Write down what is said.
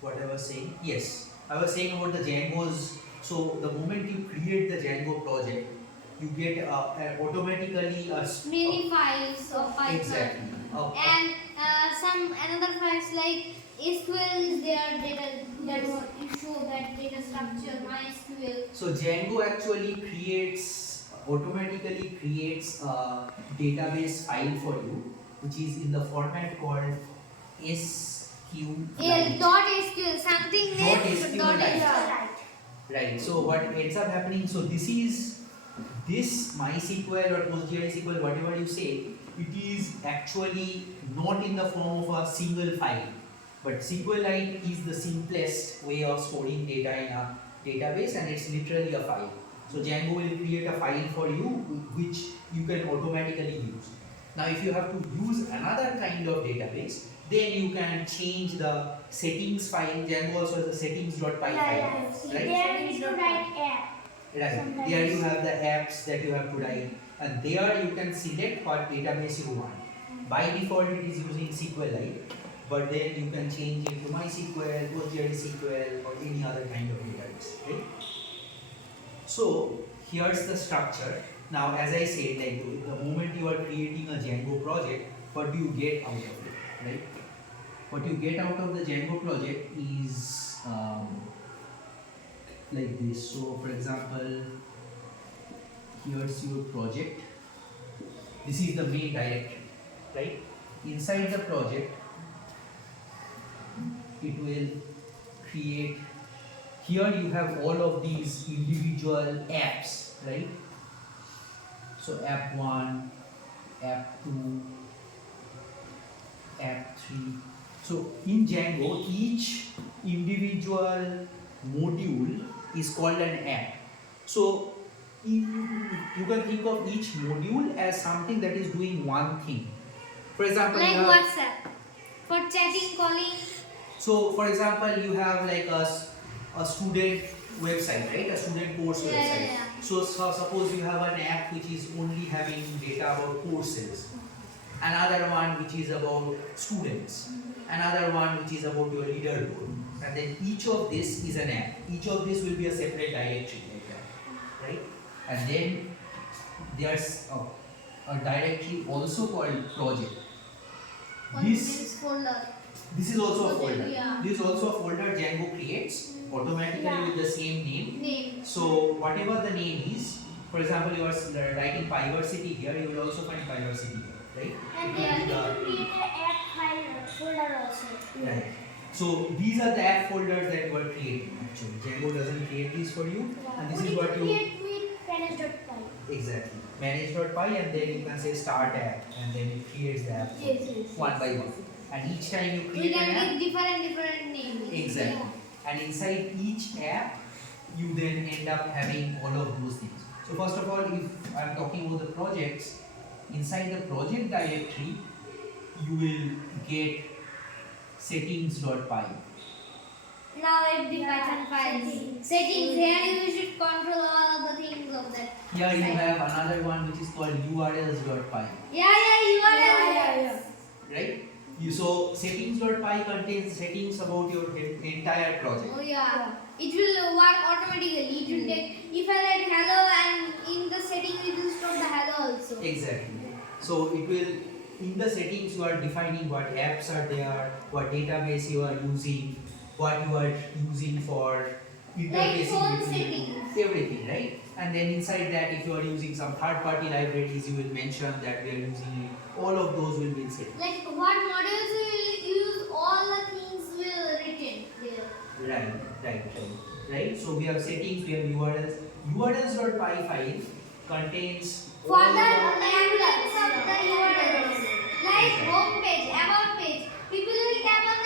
what I was saying. Yes, I was saying about the Django's. So the moment you create the Django project, you get automatically many files of Python. Exactly. And some another files like SQL is there, data that you show that data structure, MySQL. So Django actually automatically creates a database file for you, which is in the format called SQL. Dot SQL, something Dot named SQL. dot SQL. Right. So what ends up happening? So this MySQL or PostgreSQL, whatever you say, it is actually not in the form of a single file. But SQLite is the simplest way of storing data in a database, and it's literally a file. So Django will create a file for you which you can automatically use. Now if you have to use another kind of database, then you can change the settings file. Django also has a settings.py file. Right? There we need to write app. Right. Sometimes. There you have the apps that you have to write, and there you can select what database you want. By default it is using SQLite, but then you can change it to MySQL, PostgreSQL, or any other kind of database. Right? So here's the structure. Now, as I said, like the moment you are creating a Django project, what do you get out of it, right? What you get out of the Django project is like this. So, for example, here's your project. This is the main directory, right? Inside the project, it will create. Here you have all of these individual apps, right? So app 1, app 2, app 3. So in Django, each individual module is called an app. So you can think of each module as something that is doing one thing. For example, like WhatsApp for chatting, calling. So for example, you have like a student website, right? A student course website. Yeah. So suppose you have an app which is only having data about courses, another one which is about students, another one which is about your leaderboard, and then each of this is an app. Each of this will be a separate directory like that, right? And then there's a directory also called project. This folder. This is also a folder. Yeah. This is also a folder Django creates automatically with the same name. So whatever the name is, for example, you are writing Pyversity here, you will also find Pyversity here, right? And they need to create an app file folder also. Right. So these are the app folders that you are creating actually. Django doesn't create these for you, and this is what you create with manage.py. Exactly. Manage.py, and then you can say start app, and then it creates the app one by one. And each time you create an app, give different names. Exactly. Yeah. And inside each app, you then end up having all of those things. So first of all, if I'm talking about the projects, inside the project directory, you will get settings.py. Now if the Python files. Settings, here you should control all the things of that. Here you have another one which is called urls.py. Yeah, URLs. Right? So settings.py contains settings about your entire project. Oh yeah. It will work automatically. It will take, if I write hello and in the setting it will stop the hello also. Exactly. So it will, in the settings you are defining what apps are there, what database you are using, what you are using for interfacing between everything, right? And then inside that, if you are using some third-party libraries, you will mention that we are using it. All of those will be in settings. Like what modules we will use, all the things will written there. Right. So we have settings, we have URLs. urls.py file contains For the language of the URLs, like home page, about page, people will tap on